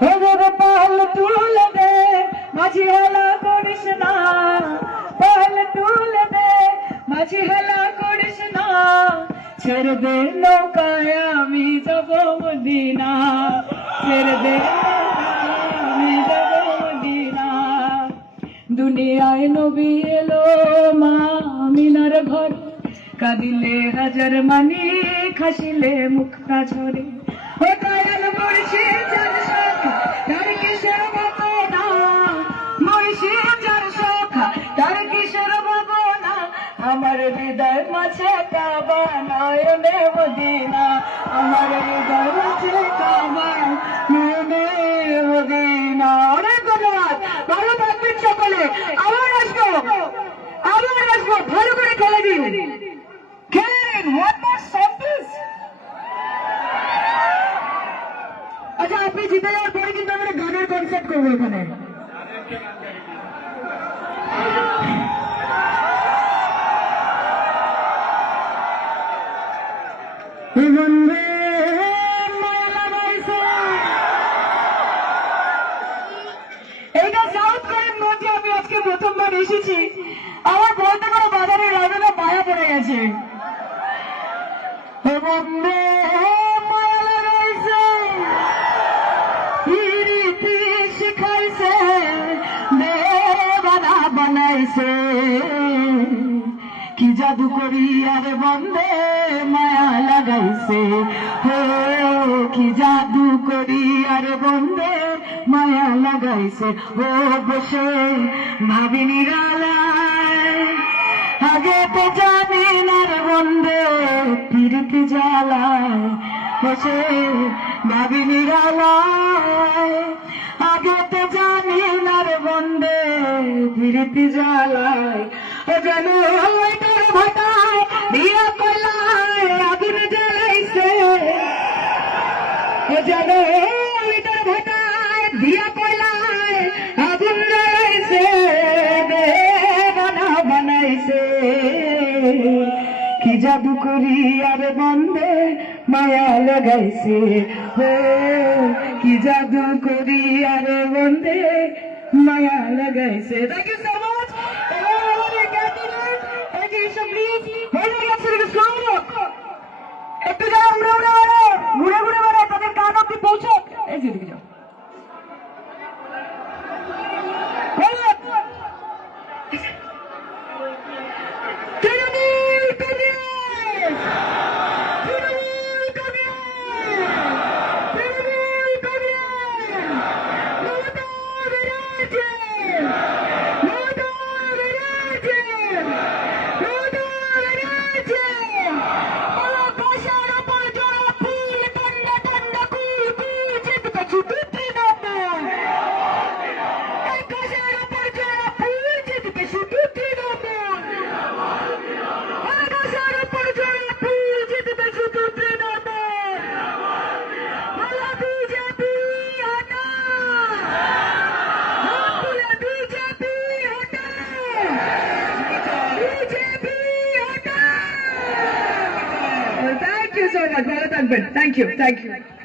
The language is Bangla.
পাল তুলে দে মাঝি হেলা করিস না, পাল তুলে দে মাঝি হেলা করিস না, ছেড়ে দে নৌকায় আমি যাব মদিনা, ছেড়ে দে আমি যাব মদিনা। দুনিয়ায় নবী এলো মা আমিনার ঘর, কাঁদিলে হাজার মানি খাসিলে মুক্তা ঝরে। ও দয়াল মুর্শিদ যার শাখা তার কিসের ভাবনা, মুর্শিদ যার শাখা তার কিসের ভাবনা, আমার হৃদয় মাঝে কাবা নয়নে মদিনা, আমার হৃদয় মাঝে কাবা নয়নে মদিনা। অনেক ধন্যবাদ, ভালো থাকবেন সকলে। আবার আসবো ভালো করে খেলে দিন, খেলেন। What more song please. আচ্ছা, আপনি জিতে যাওয়ার পরে কিন্তু আমরা গানের কনসার্ট করবো এখানে। এইটা সাউথ কোরিয়ান মঞ্চে আমি আজকে প্রথমবার এসেছি, আমার বলতে কোনো বাধা নেই, রাজা পায়া পড়ে গেছে। শিখাইছে দেবানা বানাইছে, কি জাদু করি আরে বন্দে মায়া লাগাইছে, কি জাদু করি আরে বন্দে মায়া লাগাইছে। ও বসে ভাবিনি রালায়, আগে তো জানি না রে বন্দে পিরিতি জ্বালায়, বসে ভাবিনি রালায়, আগে তো জানি না রে বন্দে পিরিতি জ্বালায়। ও যেন ওইটার ভাটায় দিয়া কলায় আগুন জ্বালাইছে, ও যেন ওইটার ভাটায় দিয়া কলায় আগুন জ্বালাইছে, দেবানা বানাইছে, কি জাদু করি আরে বন্দে মায়া লাগাইছে, কি জাদু করি আরে বন্দে মায়া লাগাইছে। Thank you so much. একটু যারা উড়ে উড়ে ঘুরে ঘুরে বেড়ায় তাদের কান অব্দি পৌঁছে, এই যেদিকে যাও। Thank you so much. Thank you.